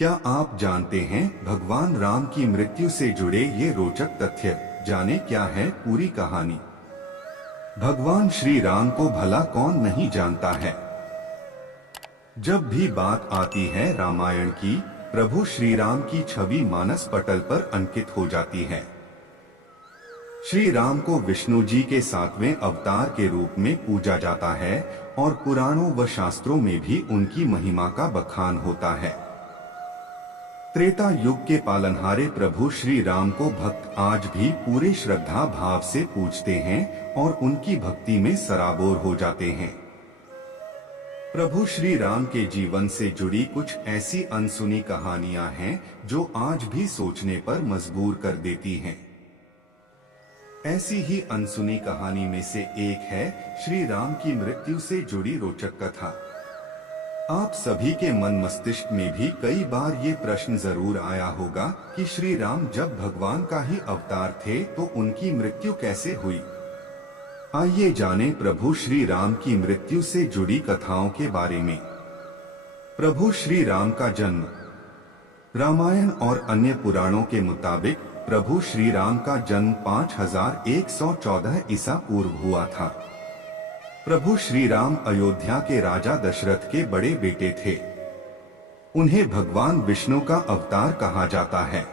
क्या आप जानते हैं भगवान राम की मृत्यु से जुड़े ये रोचक तथ्य? जाने क्या है पूरी कहानी। भगवान श्री राम को भला कौन नहीं जानता है। जब भी बात आती है रामायण की, प्रभु श्री राम की छवि मानस पटल पर अंकित हो जाती है। श्री राम को विष्णु जी के 7वें अवतार के रूप में पूजा जाता है और पुराणों व शास्त्रों में भी उनकी महिमा का बखान होता है। त्रेता युग के पालनहारे प्रभु श्री राम को भक्त आज भी पूरे श्रद्धा भाव से पूजते हैं और उनकी भक्ति में सराबोर हो जाते हैं। प्रभु श्री राम के जीवन से जुड़ी कुछ ऐसी अनसुनी कहानियां हैं जो आज भी सोचने पर मजबूर कर देती हैं। ऐसी ही अनसुनी कहानी में से एक है श्री राम की मृत्यु से जुड़ी रोचक कथा। आप सभी के मन मस्तिष्क में भी कई बार ये प्रश्न जरूर आया होगा कि श्री राम जब भगवान का ही अवतार थे तो उनकी मृत्यु कैसे हुई। आइए जानें प्रभु श्री राम की मृत्यु से जुड़ी कथाओं के बारे में। प्रभु श्री राम का जन्म। रामायण और अन्य पुराणों के मुताबिक प्रभु श्री राम का जन्म 5114 ईसा पूर्व हुआ था। प्रभु श्री राम अयोध्या के राजा दशरथ के बड़े बेटे थे। उन्हें भगवान विष्णु का अवतार कहा जाता है।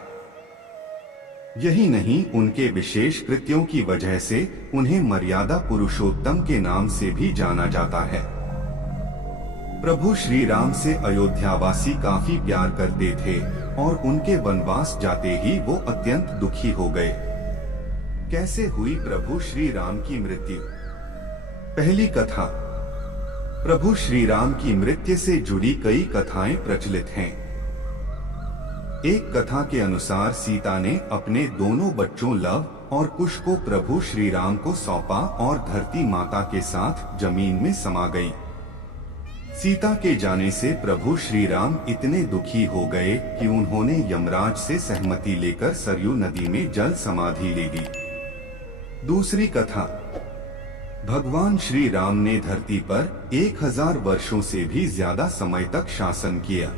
यही नहीं, उनके विशेष कृत्यों की वजह से उन्हें मर्यादा पुरुषोत्तम के नाम से भी जाना जाता है। प्रभु श्री राम से अयोध्यावासी काफी प्यार करते थे और उनके वनवास जाते ही वो अत्यंत दुखी हो गए। कैसे हुई प्रभु श्री राम की मृत्यु। पहली कथा। प्रभु श्री राम की मृत्यु से जुड़ी कई कथाएं प्रचलित हैं। एक कथा के अनुसार सीता ने अपने दोनों बच्चों लव और कुश को प्रभु श्री राम को सौंपा और धरती माता के साथ जमीन में समा गई। सीता के जाने से प्रभु श्री राम इतने दुखी हो गए कि उन्होंने यमराज से सहमति लेकर सरयू नदी में जल समाधि ले ली। दूसरी कथा। भगवान श्री राम ने धरती पर 1000 वर्षों से भी ज्यादा समय तक शासन किया।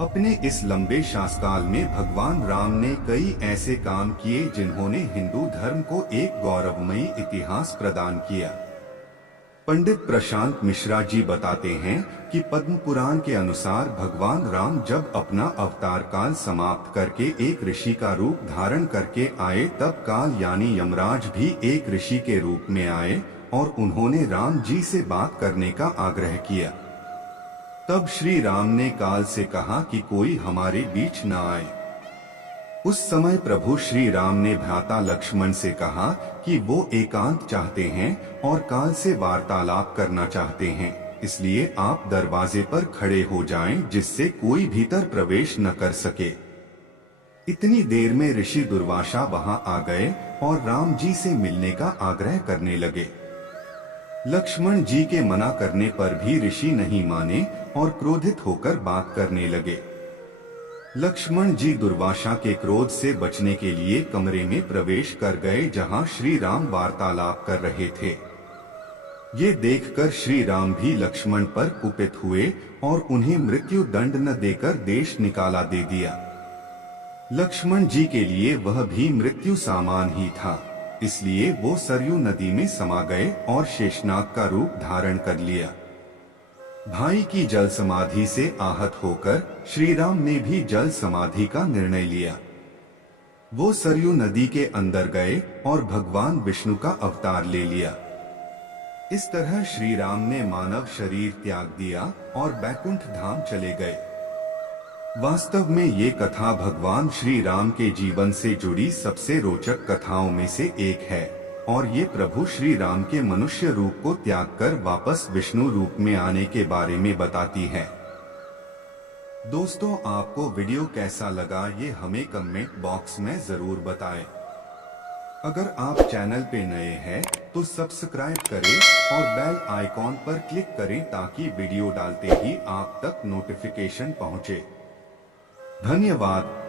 अपने इस लंबे शासनकाल में भगवान राम ने कई ऐसे काम किए जिन्होंने हिंदू धर्म को एक गौरवमयी इतिहास प्रदान किया। पंडित प्रशांत मिश्रा जी बताते हैं कि पद्म पुराण के अनुसार भगवान राम जब अपना अवतार काल समाप्त करके एक ऋषि का रूप धारण करके आए, तब काल यानी यमराज भी एक ऋषि के रूप में आए और उन्होंने राम जी से बात करने का आग्रह किया। तब श्री राम ने काल से कहा कि कोई हमारे बीच न आए। उस समय प्रभु श्री राम ने भ्राता लक्ष्मण से कहा कि वो एकांत चाहते हैं और काल से वार्तालाप करना चाहते हैं, इसलिए आप दरवाजे पर खड़े हो जाएं जिससे कोई भीतर प्रवेश न कर सके। इतनी देर में ऋषि दुर्वासा वहां आ गए और राम जी से मिलने का आग्रह करने लगे। लक्ष्मण जी के मना करने पर भी ऋषि नहीं माने और क्रोधित होकर बात करने लगे। लक्ष्मण जी दुर्वासा के क्रोध से बचने के लिए कमरे में प्रवेश कर गए जहां श्री राम वार्तालाप कर रहे थे। ये देखकर श्री राम भी लक्ष्मण पर कुपित हुए और उन्हें मृत्यु दंड न देकर देश निकाला दे दिया। लक्ष्मण जी के लिए वह भी मृत्यु सामान ही था, इसलिए वो सरयू नदी में समा गए और शेषनाग का रूप धारण कर लिया। भाई की जल समाधि से आहत होकर श्री राम ने भी जल समाधि का निर्णय लिया। वो सरयू नदी के अंदर गए और भगवान विष्णु का अवतार ले लिया। इस तरह श्री राम ने मानव शरीर त्याग दिया और बैकुंठ धाम चले गए। वास्तव में ये कथा भगवान श्री राम के जीवन से जुड़ी सबसे रोचक कथाओं में से एक है और ये प्रभु श्री राम के मनुष्य रूप को त्याग कर वापस विष्णु रूप में आने के बारे में बताती है। दोस्तों, आपको वीडियो कैसा लगा ये हमें कमेंट बॉक्स में जरूर बताएं। अगर आप चैनल पे नए हैं तो सब्सक्राइब करें और बेल आइकॉन पर क्लिक करें ताकि वीडियो डालते ही आप तक नोटिफिकेशन पहुंचे। धन्यवाद।